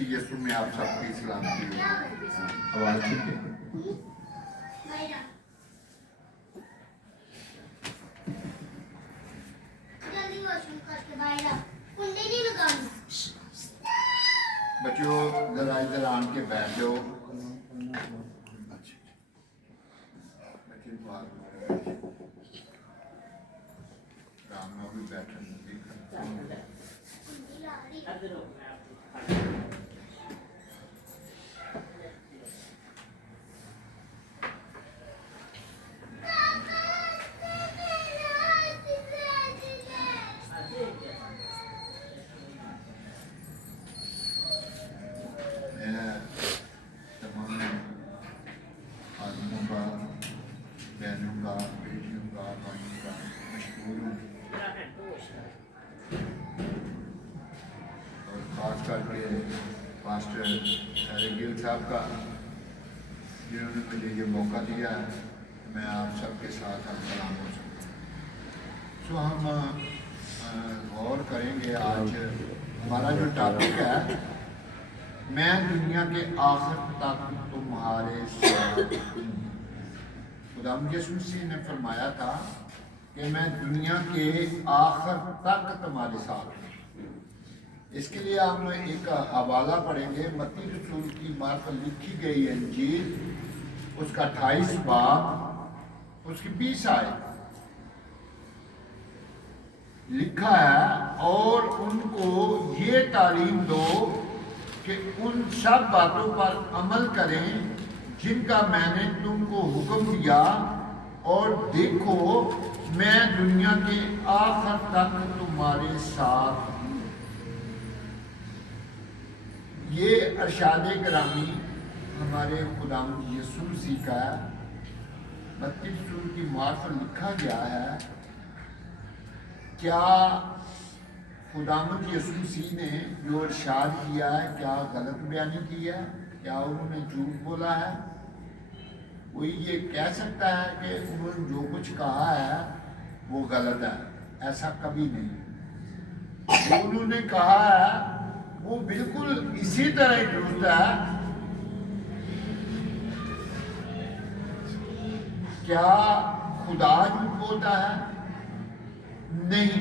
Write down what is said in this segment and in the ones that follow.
मसीह यीशु में आप सबकी सलामती हो। आवाज़ ठीक है? बच्चों जरा इधर आन के बैठ जाओ। राम भी बैठे मास्टर गिल साहब का जिन्होंने मुझे ये मौका दिया है, मैं आप सबके साथ हम सलाम हो सकता हूँ। सो हम गौर करेंगे आज हमारा जो टॉपिक है, मैं दुनिया के आखिर तक तुम्हारे साथ हूँ। खुदावंद यीशु मसीह ने फरमाया था कि मैं दुनिया के आखिर तक तुम्हारे साथ हूँ। इसके लिए हम एक हवाला पढ़ेंगे, मत्ती रसूल की मार्फत लिखी गई इंजील, उसका 28 बाब, उसकी 20 आयत लिखा है। और उनको ये तालीम दो कि उन सब बातों पर अमल करें जिनका मैंने तुमको हुक्म दिया, और देखो मैं दुनिया के आखिर तक तुम्हारे साथ हूँ। ये अरशाद ग्रामी हमारे खुदावंद यीशु मसीह का मत्ती रसूल की मार्फत लिखा गया है। क्या खुदावंद यीशु मसीह ने जो इरशाद किया है, क्या गलत बयानी की है? क्या उन्होंने झूठ बोला है? कोई ये कह सकता है कि उन्होंने जो कुछ कहा है वो गलत है? ऐसा कभी नहीं। जो उन्होंने कहा है वो बिल्कुल इसी तरह ही दुरुस्त है। क्या खुदा झूठ बोलता है? नहीं।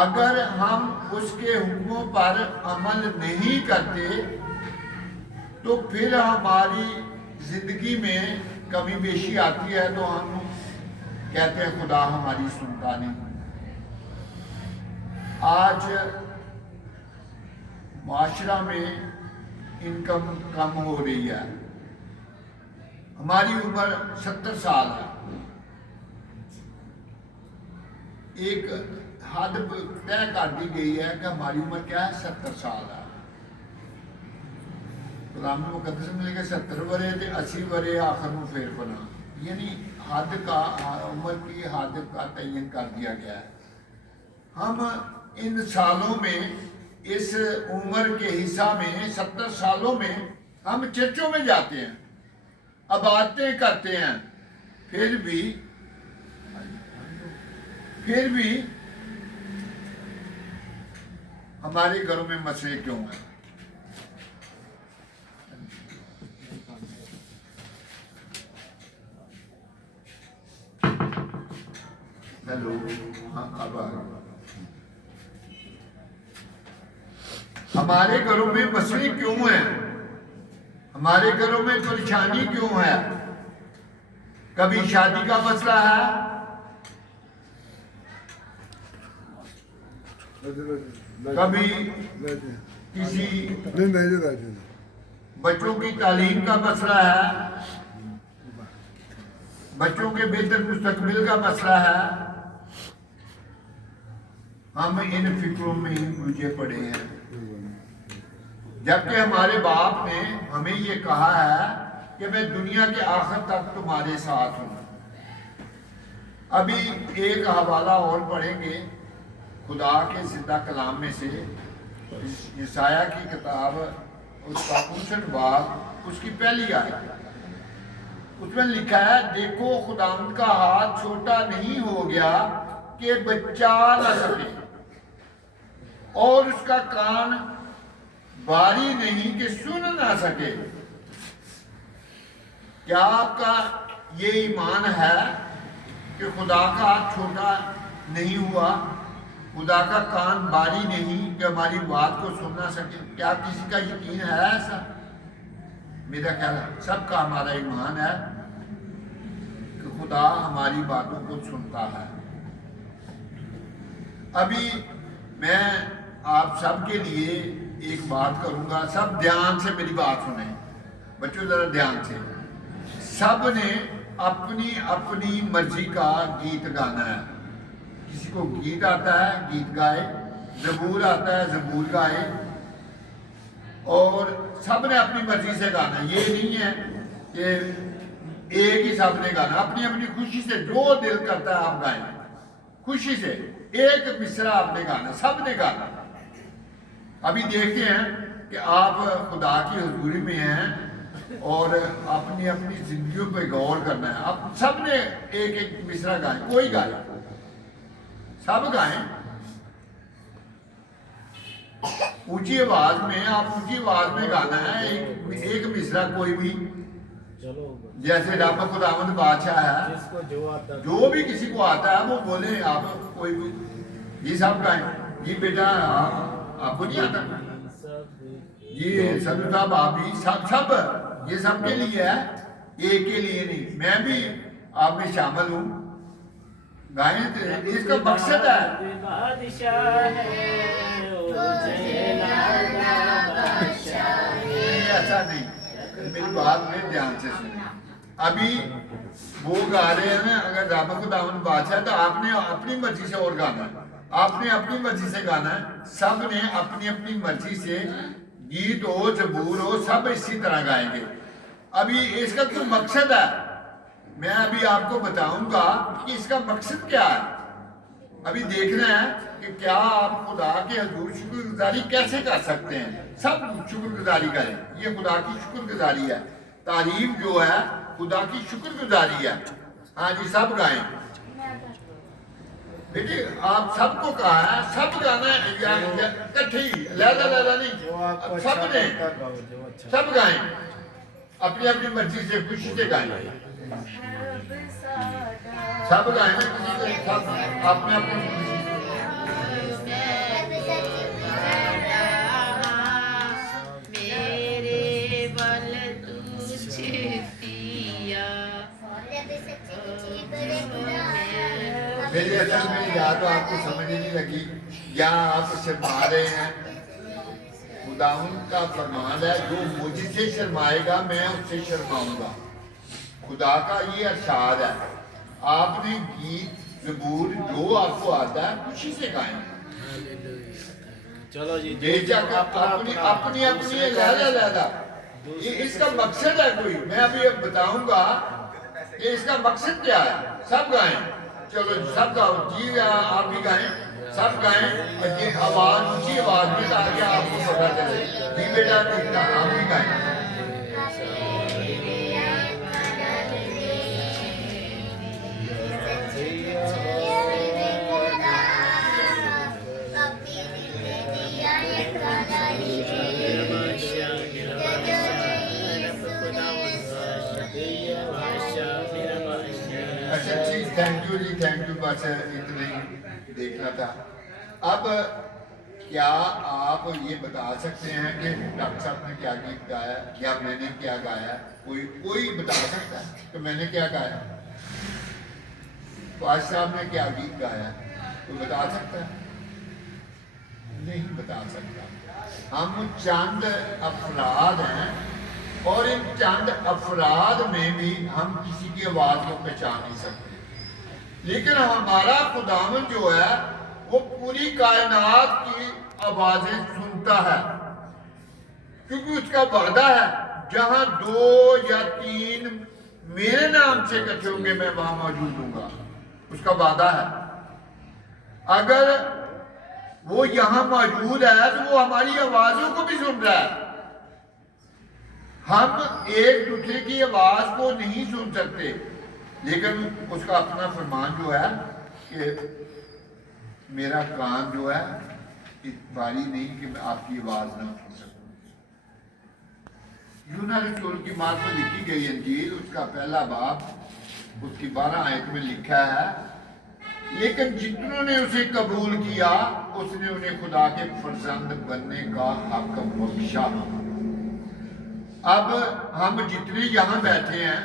अगर हम उसके हुक्मों पर अमल नहीं करते तो फिर हमारी जिंदगी में कमी बेशी आती है तो हम कहते हैं खुदा हमारी सुनता नहीं। आज माशरा में इनकम कम हो रही है। हमारी उम्र 70 साल है। एक हद तय कर दी गई है कि हमारी उम्र क्या है, 70 साल है। कलाम मुकद्दस में लिखा 70 वरे थे 80 वरे आखिर में फेर बना, यानी हद का उम्र की हद का तयन कर दिया गया है। हम इन सालों में, इस उम्र के हिस्सा में 70 सालों में हम चर्चों में जाते हैं, इबादतें करते हैं, फिर भी हमारे घरों में मसले क्यों हैं? हेलो, हाँ अब हमारे घरों में मसले क्यों हैं? हमारे घरों में परेशानी क्यों है? कभी शादी का मसला है, कभी किसी बच्चों की तालीम का मसला है, बच्चों के बेहतर मुस्तकबिल का मसला है। हम इन फिक्रों में ही उलझे पड़े हैं, जबकि हमारे बाप ने हमें ये कहा है कि मैं दुनिया के आखिर तक तुम्हारे साथ हूँ। अभी एक हवाला और पढ़ेंगे खुदा के जिंदा कलाम में से, यशायाह की किताब, उसका 59 बाब, उसकी पहली आयत। उसमें लिखा है, देखो खुदावंद का हाथ छोटा नहीं हो गया कि बचा न सके, और उसका कान باری نہیں کہ سن نہ سکے. کیا آپ کا یہ ایمان ہے کہ خدا کا ہاتھ چھوٹا نہیں ہوا، خدا کا کان باری نہیں کہ ہماری بات کو سن نہ سکے؟ کیا کسی کا یقین ہے ایسا؟ میرا خیال ہے سب کا ہمارا ایمان ہے کہ خدا ہماری باتوں کو سنتا ہے. ابھی میں آپ سب کے لیے ایک بات کروں گا، سب دھیان سے میری بات سنیں بچوں، ذرا دھیان سے. سب نے اپنی اپنی مرضی کا گیت گانا ہے. کسی کو گیت آتا ہے گیت گائے، زبور آتا ہے زبور گائے، اور سب نے اپنی مرضی سے گانا. یہ نہیں ہے کہ ایک ہی سب نے گانا، اپنی اپنی خوشی سے جو دل کرتا ہے آپ گائیں، خوشی سے ایک مصرع آپ نے گانا، سب نے گانا. ابھی دیکھتے ہیں کہ آپ خدا کی حضوری میں ہیں اور اپنی اپنی زندگیوں پہ غور کرنا ہے. آپ سب نے ایک ایک مصرع گائیں، کوئی گائے، سب گائیں اونچی آواز میں. آپ اونچی آواز میں گانا ہے ایک مصرع کوئی بھی، جیسے رب خداوند بادشاہ ہے، جو بھی کسی کو آتا ہے وہ بولے. آپ کوئی بھی یہ سب گائیں. جی بیٹا آپ کو نہیں آتا؟ یہ صدر صاحب آپ بھی سب یہ سب کے لیے ہے، ایک کے لیے نہیں. میں بھی آپ میں شامل ہوں. گائیں، اس کا مقصد ہے. ایسا نہیں، میری بات میں دھیان سے سنیں. ابھی وہ گا رہے ہیں نا، اگر رب خداوند بادشاہ ہے تو آپ نے اپنی مرضی سے اور گانا ہے، آپ نے اپنی مرضی سے گانا ہے. سب نے اپنی اپنی مرضی سے گیت ہو زبور ہو سب اسی طرح گائیں گے. ابھی اس کا کوئی مقصد ہے، میں ابھی آپ کو بتاؤں گا کہ اس کا مقصد کیا ہے. ابھی دیکھنا ہے کہ کیا آپ خدا کے حضور شکر گزاری کیسے کر سکتے ہیں. سب شکر گزاری کریں، یہ خدا کی شکر گزاری ہے. تعریف جو ہے خدا کی شکر گزاری ہے. ہاں جی سب گائیں بیٹی. آپ سب کو کہا ہے سب گانا ہے کٹھی لہذا نہیں، سب گائیں اپنی اپنی مرضی سے خوشی سے گائیں. سب گائیں سب اپنے اپنے. میری اصل میں یا تو آپ کو سمجھ نہیں لگی یا آپ شرما رہے ہیں. خداوند کا فرمان ہے جو مجھ سے شرمائے گا میں اس سے شرماؤں گا. خدا کا یہ ارشاد ہے. آپ نے گیت زبور جو آپ کو آتا ہے خوشی سے گائیں. چلو جی بے شک اپنی اپنی لہذا اس کا مقصد ہے کوئی. میں ابھی بتاؤں گا کہ اس کا مقصد کیا ہے. سب گائیں. چلو سب گاؤ جی، آپ بھی گائیں سب گائیں. یہ آواز اونچی آواز میں تاکہ آپ کو پتا چلے. جی بیٹا آپ بھی گائیں. اچھا ٹھیک، thank you ji, thank you. بس اتنا ہی دیکھنا تھا. اب کیا آپ یہ بتا سکتے ہیں کہ ڈاکٹر صاحب نے کیا گیت گایا یا میں نے کیا گایا؟ کوئی بتا سکتا ہے کہ میں نے کیا گایا؟ فواز صاحب نے کیا گیت گایا؟ کوئی بتا سکتا ہے؟ نہیں بتا سکتا. ہم چند افراد ہیں اور ان چند افراد میں بھی ہم کسی کی آواز کو پہچان نہیں سکتے. لیکن ہمارا خداوند جو ہے وہ پوری کائنات کی آوازیں سنتا ہے، کیونکہ اس کا وعدہ ہے جہاں 2 یا 3 میرے نام سے اکٹھے ہوں گے میں وہاں موجود ہوں گا. اس کا وعدہ ہے. اگر وہ یہاں موجود ہے تو وہ ہماری آوازوں کو بھی سن رہا ہے. ہم ایک دوسرے کی آواز کو نہیں سن سکتے، لیکن اس کا اپنا فرمان جو ہے کہ میرا کان جو ہے باری نہیں کہ میں آپ کی آواز نہ سن سکوں. यूहन्ना रसूल की बात में लिखी गई इंजील उसका पहला बाब उसकी 12 आयत में लिखा है, लेकिन जितनों ने उसे कबूल किया उसने उन्हें खुदा के फर्जंद बनने का हक बख्शा। अब हम जितने यहाँ बैठे हैं,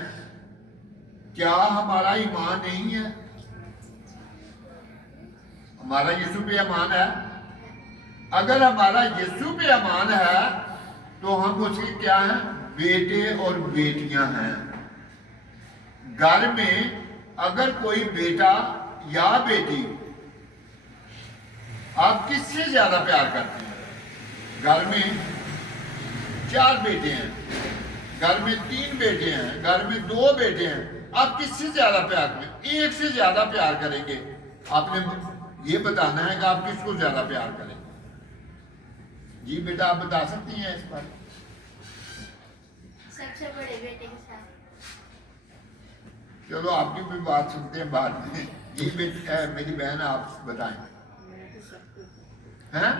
क्या हमारा ईमान नहीं है? हमारा यीशु पे ईमान है। अगर हमारा यीशु पे ईमान है तो हम उसके क्या हैं? बेटे और बेटियां हैं। घर में अगर कोई बेटा या बेटी, आप किससे ज्यादा प्यार करते हैं? घर में 4 बेटे हैं, घर में 3 बेटे हैं, घर में 2 बेटे हैं, आप किससे ज्यादा प्यार करें? एक से ज्यादा प्यार करेंगे। आपने ये बताना है कि आप किसको ज्यादा प्यार करें। जी बेटा, आप बता सकती हैं इस पर? सबसे बड़े बेटे के साथ। चलो आपकी भी बात सुनते हैं बाद में। ये मेरी बहन, आप बताएं। हैं?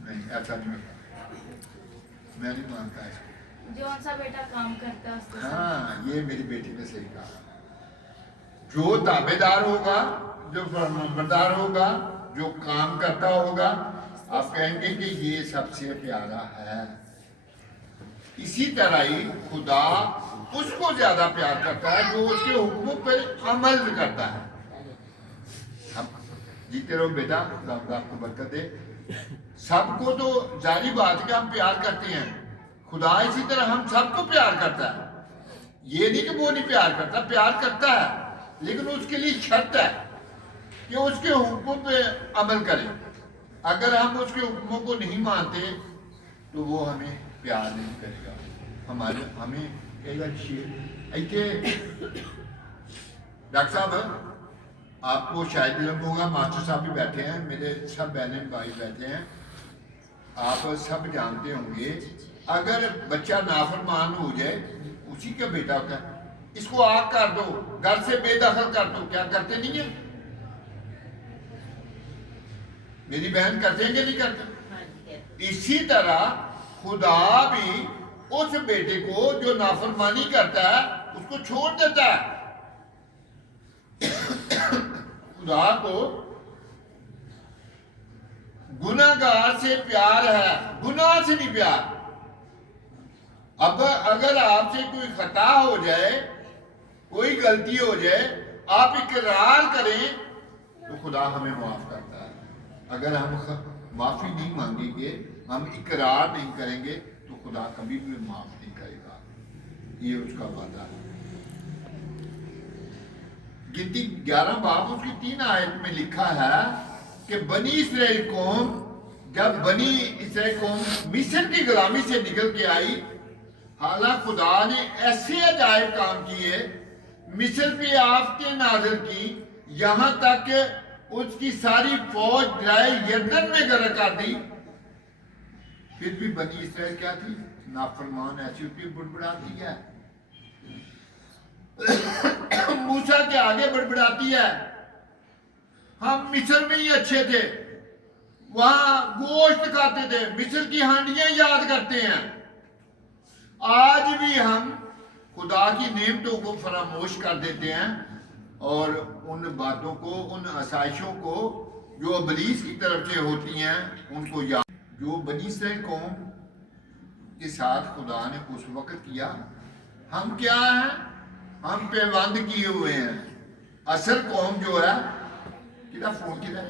नहीं, ऐसा नहीं होता, मैं नहीं मानता इसको। जो सा बेटा काम करता है उसके साथ। हाँ, ये मेरी बेटी ने सही कहा। जो ताबेदार होगा, जो फरमाबरदार होगा, जो काम करता होगा, आप कहेंगे कि ये सबसे प्यारा है। इसी तरह ही खुदा उसको ज्यादा प्यार करता है जो उसके हुक्मों पर अमल करता है। अब जीते रहो बेटा, खुदा आपको बरकत दे। सबको तो जारी बात कि हम प्यार करते हैं, खुदा इसी तरह हम सबको प्यार करता है। ये नहीं कि वो नहीं प्यार करता, प्यार करता है, लेकिन उसके लिए शर्त है कि उसके हुक्मों पे अमल करें। अगर हम उसके हुक्मों को नहीं मानते तो वो हमें प्यार नहीं करेगा। हमें डॉक्टर साहब, आपको शायद इल्म होगा, मास्टर साहब भी बैठे हैं, मेरे सब बहनें भाई बैठे हैं, आप सब जानते होंगे, अगर बच्चा नाफरमान हो जाए, उसी का बेटा होता है, इसको आग कर दो, घर से बेदखल कर दो, क्या करते नहीं है? मेरी बहन करते हैं कि नहीं करते? इसी तरह खुदा भी उस बेटे को जो नाफरमानी करता है उसको छोड़ देता है। खुदा को गुनाहगार से प्यार है, गुनाह से नहीं प्यार। अब अगर आपसे कोई खता हो जाए, कोई गलती हो जाए, आप इकरार करें तो खुदा हमें माफ करता है। अगर हम माफी नहीं मांगेंगे, हम इकरार नहीं करेंगे तो खुदा कभी भी माफ नहीं करेगा। ये उसका वादा है। गिनती 11 बाब उसकी 3 आयत में लिखा है कि बनी इस्राएल कौम, जब बनी इस्राएल कौम मिस्र की गुलामी से निकल के आई, हालांकि खुदा ने ऐसे अजायब काम किए, मिस्र पे आफतें नाज़िल की, यहाँ तक कि उसकी सारी फौज दरिया यरदन में गर्क कर दी। फिर भी बनी इस्राएल क्या थी? नाफरमान, ऐसी होती बुड़बुड़ाती है। मूसा के आगे बड़बड़ाती है, हम मिस्र में ही अच्छे थे, वहां गोश्त खाते थे, मिस्र की हांडियां याद करते हैं। आज भी हम खुदा की नेमतों को फरामोश कर देते हैं और उन बातों को, उन आसाइशों को जो इब्लीस की तरफ से होती हैं उनको याद। जो बनी इस्राएल कौम के साथ खुदा ने उस वक्त किया, हम क्या हैं? हम पैबंद किए हुए हैं। असल कौम जो है, किधर फोन किधर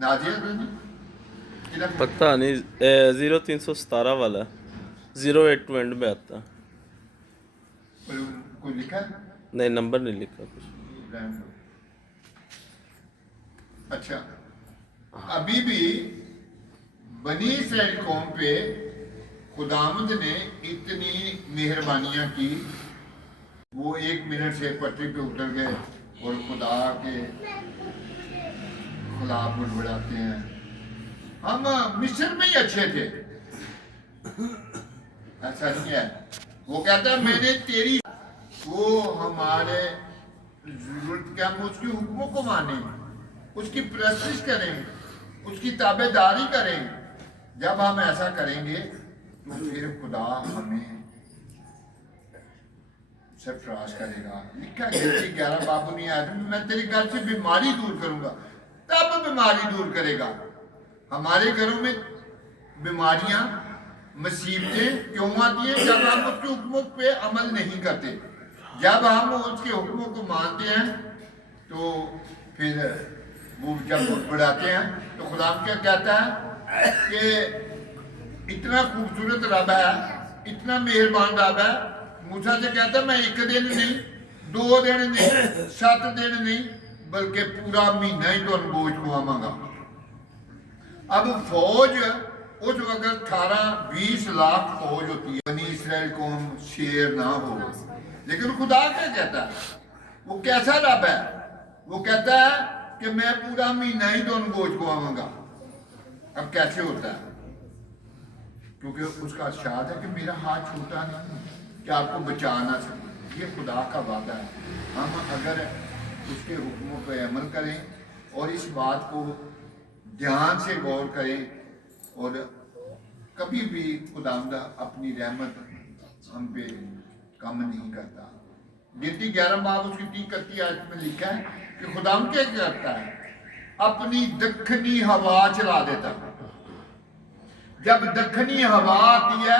नाजिया किधर पता नहीं, 0317 वाला 08 एंड में आता। कोई लिखा है? नहीं, नंबर नहीं लिखा कुछ। अच्छा, अभी भी बनी इस्राएल कौम पे खुदावंद ने इतनी मेहरबानियां की, वो 1 मिनट से पटरी पे उतर गए और खुदा के खिलाफ बुड़बुड़ाते हैं। हम मिस्र में ही अच्छे थे, ऐसा नहीं है। वो कहता है मैंने तेरी, वो हमारे जरूरत क्या, हम उसके हुक्मों को माने, उसकी प्रस्तिश करें, उसकी ताबेदारी करें। जब हम ऐसा करेंगे तो फिर खुदा हमें सरफराज करेगा। लिखा गिनती 11 बाबू नहीं आया, मैं तेरी घर से बीमारी दूर करूंगा, तब बीमारी दूर करेगा। हमारे घरों में बीमारियां, मुसीबतें क्यों आती हैं? जब हम उसके हुक्मों पे अमल नहीं करते। जब हम उसके हुक्मों को मानते हैं तो फिर वो जब बढ़ाते हैं तो खुदा क्या कहता है कि इतना खूबसूरत रब है, इतना मेहरबान रब है। मूसा से कहता है मैं एक दिन नहीं, 2 दिन नहीं, 7 दिन नहीं, बल्कि पूरा महीना ही तो बोझ खुआवांगा। अब फौज उस वक्त 18-20 लाख फौज होती है। बनी इसराइल कौम शेर ना हो, लेकिन खुदा क्या कहता है? वो कैसा रब है? वो कहता है कि मैं पूरा महीना ही तो बोझ खुआवांगा। अब कैसे होता है? क्योंकि उसका शाद है कि मेरा हाथ छूटा नहीं कि आपको बचा ना सके। ये खुदा का वादा है। हम अगर उसके हुक्मों पर अमल करें और इस बात को ध्यान से गौर करें, और कभी भी खुदावंद अपनी रहमत हम पे कम नहीं करता। गिनती 11 बाब उसकी 30-31 आयत में लिखा है कि खुदावंद क्या करता है? अपनी दखनी हवा चला देता है। जब दखनी हवा आती है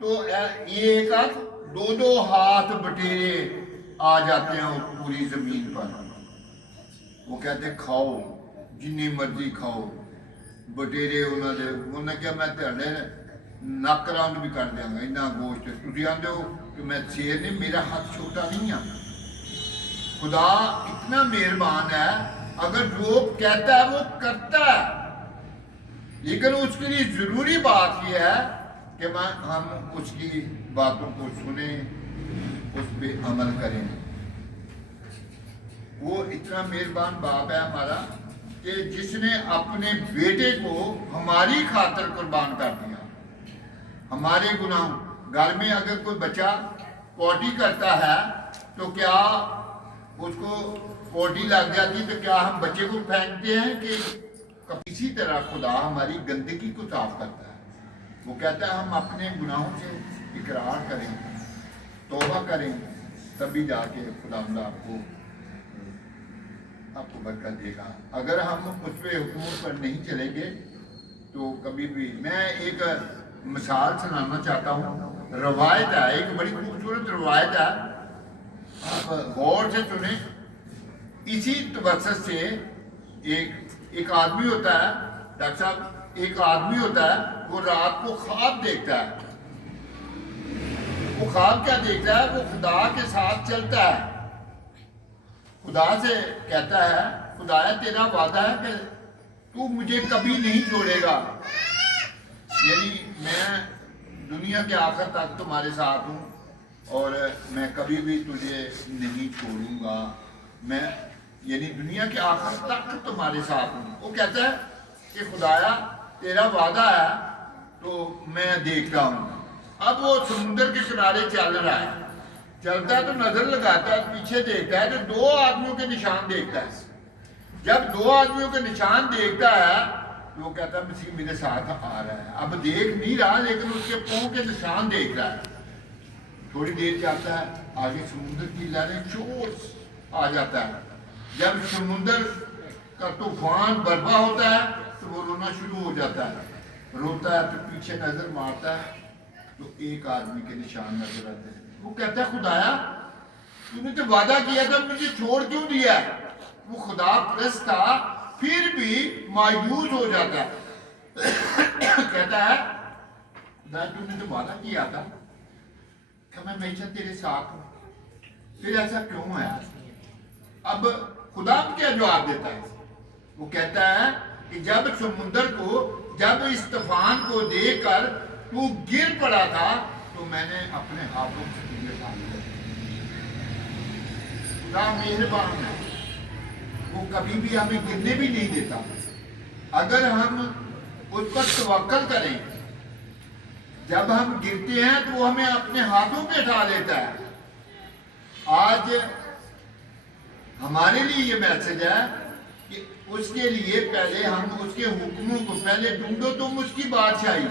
तो एक 2-2 हाथ बटेरे आ जाते हैं पूरी जमीन पर। वो कहते खाओ, जिन्नी मर्जी खाओ बटेरे। उन्होंने क्या मैं तेरे नक राउंड भी कर देंगा, इन्ना गोश्त। तुम आते हो कि मैं शेर नहीं, मेरा हाथ छोटा नहीं है। खुदा इतना मेहरबान है, अगर जो कहता है वो करता है। लेकिन उसके लिए जरूरी बात यह है कि हम उसकी बातों को सुने, उस पर अमल करें। वो इतना मेहरबान बाप है हमारा कि जिसने अपने बेटे को हमारी खातिर कुर्बान कर दिया। हमारे गुनाह। घर में अगर कोई बच्चा पोटी करता है तो क्या उसको पोटी लग जाती, तो क्या हम बच्चे को फेंकते हैं? कि इसी तरह खुदा हमारी गंदगी को साफ करता है। वो कहता है हम अपने गुनाहों से इकरार करें, तौबा करें, तभी जाके खुदा आपको बरकत देगा। अगर हम उस पे हुक्मों पर नहीं चलेंगे तो कभी भी। मैं एक मिसाल सुनाना चाहता हूँ। रवायत है, एक बड़ी खूबसूरत रवायत है, आप गौर से सुने। इसी तवज्जुह से एक आदमी होता है, डॉक्टर साहब, एक आदमी होता है, वो रात को ख्वाब देखता है। वो ख्वाब क्या देखता है? वो खुदा के साथ चलता है। खुदा से कहता है, खुदाया तेरा वादा है कि तू मुझे कभी नहीं छोड़ेगा, यानी मैं दुनिया के आखिर तक तुम्हारे साथ हूँ और मैं कभी भी तुझे नहीं छोड़ूंगा। मैं यानी दुनिया के आखिर तक तुम्हारे साथ हूँ। वो कहता है कि खुदाया तेरा वादा है तो मैं देखता हूँ। अब वो समुद्र के किनारे चल रहा है, चलता है तो नजर लगाता है, पीछे देखता है तो 2 आदमियों के निशान देखता है। जब 2 आदमियों के निशान देखता है तो वो कहता है मसीह मेरे साथ आ रहा है। अब देख नहीं रहा लेकिन उसके पांव के निशान देख रहा है। थोड़ी देर जाता है, आगे समुद्र की लहरें जोर आ जाता है। जब समुद्र का तूफान बर्फा होता है तो वो रोना शुरू हो जाता है। रोता है तो पीछे नजर मारता है तो एक आदमी के निशान नजर आते हैं। वो कहता है खुदाया तूने तो वादा किया था, मुझे छोड़ क्यों दिया? वो खुदा परस्त था फिर भी मायूस हो जाता है। कहता है खुदा तूने तो वादा किया था कि मैं हमेशा तेरे साथ हूँ, फिर ऐसा क्यों है? अब खुदा क्या जवाब देता है? वो कहता है कि जब समुद्र को, जब इस तूफान को देखकर तू गिर पड़ा था तो मैंने अपने हाथों से तुझे बांध लिया। खुदा मेहरबान है, वो कभी भी हमें गिरने भी नहीं देता। अगर हम उस पर तवक्कल करें, जब हम गिरते हैं तो वो हमें अपने हाथों पे उठा लेता है। आज हमारे लिए ये मैसेज है कि उसके लिए पहले हम उसके हुक्मों को, पहले ढूंढो तुम उसकी बादशाही,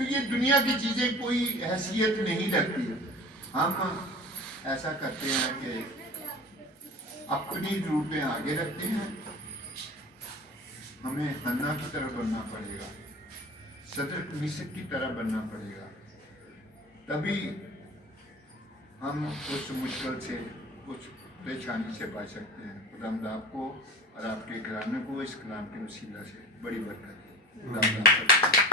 تو یہ دنیا کی چیزیں کوئی حیثیت نہیں رکھتی. ہم ایسا کرتے ہیں کہ اپنی ضرورتیں آگے رکھتے ہیں. ہمیں حنا کی طرح بننا پڑے گا, صدر مصر کی طرح بننا پڑے گا, تبھی ہم اس مشکل سے, اس پریشانی سے بچ سکتے ہیں. خدا آپ کو اور آپ کے گھرانے کو اس کلام کے وسیلہ سے بڑی برکت دے. خدا